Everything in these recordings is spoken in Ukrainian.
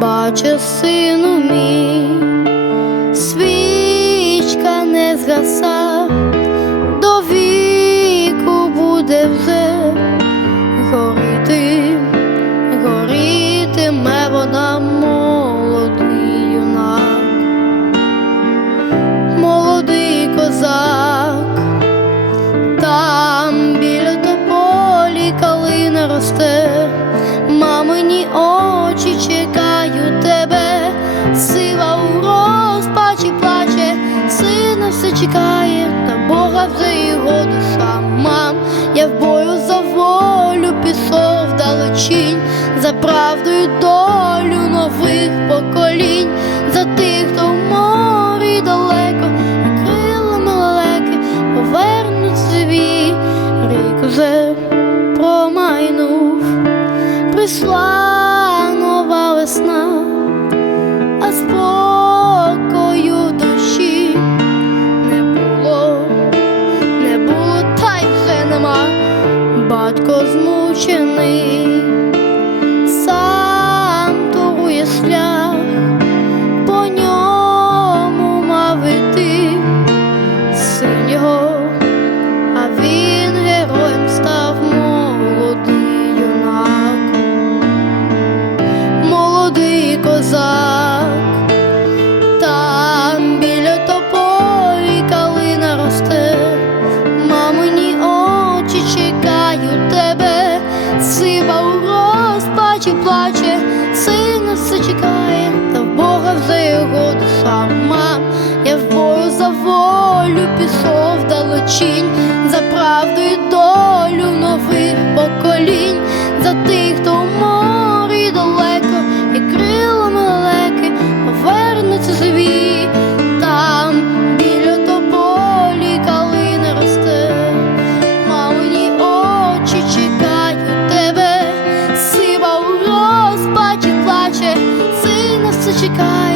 бачу, сину мій, свічка не згаса, до віку буде вже горіти, горітиме вона молодий юнак, молодий козак, за правду і долю нових поколінь, за тих, хто в морі далеко, і крилами повернуть свій рік уже промайнув, прийшла нова весна, а спокою в душі не було, не було, та й вже нема, батько змучений, пішов далечінь, за правду і долю нових поколінь, за тих, хто в морі далеко, і крилами лелеки повернуться живі, там біля тополі калина росте, мамині очі чекають тебе, сива у розпачі плаче, сина все чекає,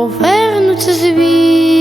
governo te exibiu.